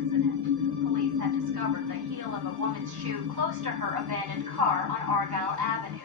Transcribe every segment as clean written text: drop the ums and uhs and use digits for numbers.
accident. Police had discovered the heel of a woman's shoe close to her abandoned car on Argyle Avenue.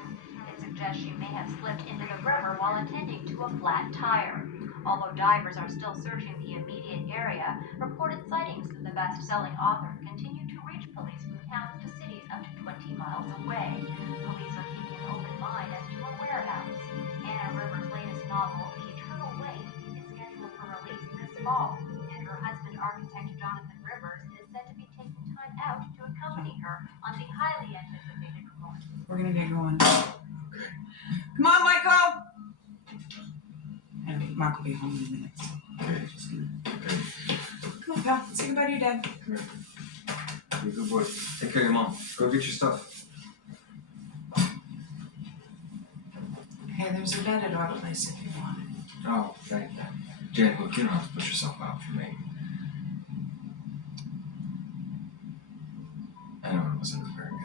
It suggests she may have slipped into the river while attending to a flat tire. Although divers are still searching the immediate area, reported sightings of the best-selling author continue to reach police from towns to cities up to 20 miles away. Police are keeping an open mind as to her whereabouts. Anna Rivers' latest novel, The Eternal Wait, is scheduled for release this fall, and her husband, architect Jonathan Rivers, is said to be taking time out to accompany her on the highly anticipated performance. We're gonna get going. Come on, Michael! And Mark will be home in a minute. Okay. Just gonna... Come on, pal. Say goodbye to your dad. Come here. You're a good boy. Take care of your mom. Go get your stuff. Hey, there's a bed at our place if you want it. Oh, thank you. Jen, look, you don't have to put yourself out for me. I know it wasn't very good.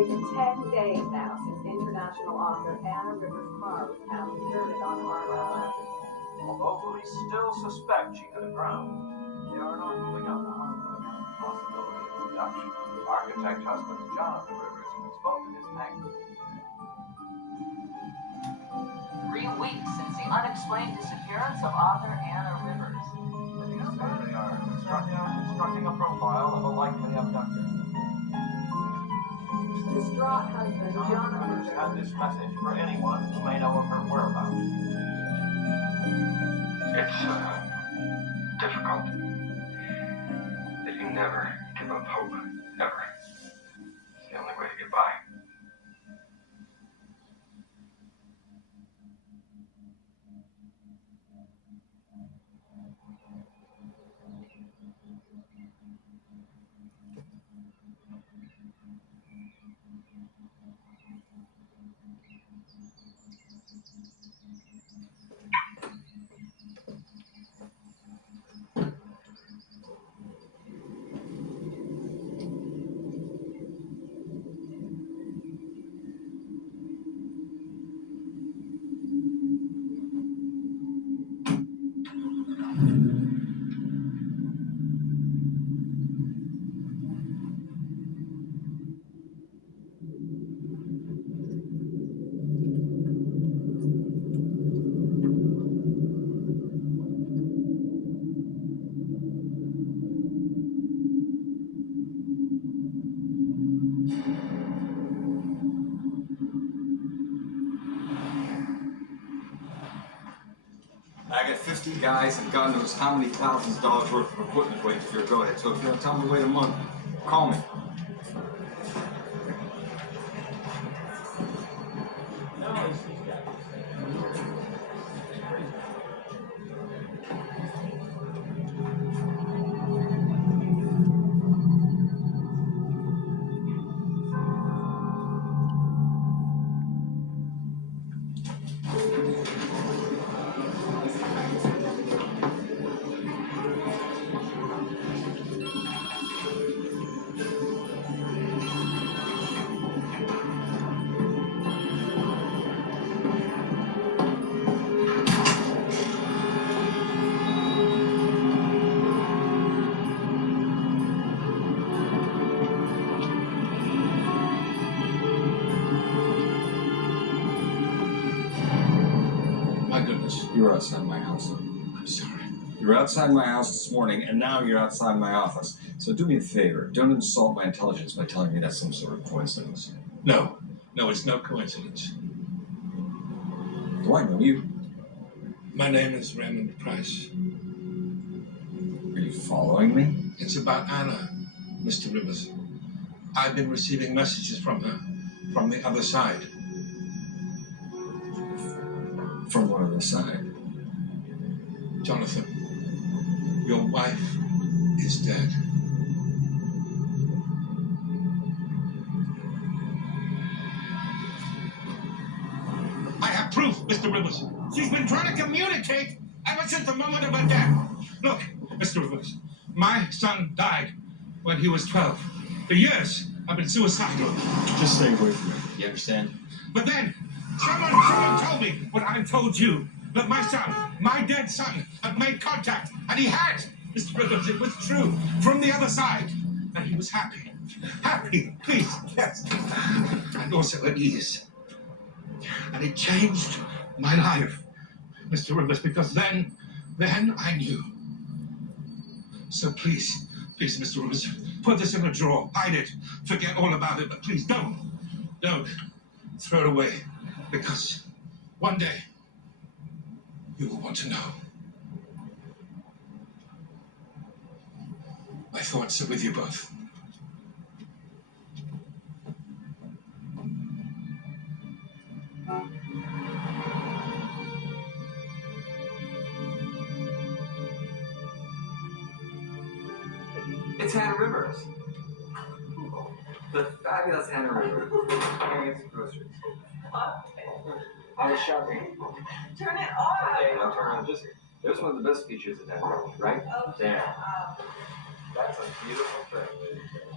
It's 10 days now since international author Anna Rivers' car was found deserted on Argyle Avenue. Although police still suspect she could have drowned, they are not ruling out the possibility of abduction. Architect husband Jonathan Rivers spoke to his magazine. 3 weeks since the unexplained disappearance of author Anna Rivers. Police say they are constructing a profile of a likely abductor. Distraught husband Jonathan Rivers had Rivers this message for anyone who may know of her whereabouts. It's, difficult. That you never give up hope. Never. It's the only way to get by. I got 50 guys and God knows how many thousands of dollars worth of equipment waiting for your go-ahead. So if you don't tell me to wait a month, call me. My goodness. You were outside my house. I'm sorry. You were outside my house this morning, and now you're outside my office. So do me a favor. Don't insult my intelligence by telling me that's some sort of coincidence. No, it's no coincidence. Do I know you? My name is Raymond Price. Are you following me? It's about Anna, Mr. Rivers. I've been receiving messages from her, from the other side. From what other side? Jonathan, your wife is dead. I have proof, Mr. Rivers. She's been trying to communicate ever since the moment of her death. Look, Mr. Rivers, my son died when he was 12. For years, I've been suicidal. Just stay away from it. You understand? But then, someone told me what I told you. That my son, my dead son, had made contact. And he had. Mr. Rivers, it was true. From the other side. And he was happy. Happy, please, yes. And also at ease. And it changed my life, Mr. Rivers, because then I knew. So please, Mr. Rivers, put this in a drawer, hide it, forget all about it, but please don't throw it away, because one day you will want to know. My thoughts are with you both. It's Hannah Rivers. The fabulous Hannah Rivers. Carrying some groceries. I was shopping. Turn it off. Okay, now turn around. Just there's one of the best features of Hannah Rivers, right? There. That's a beautiful thing.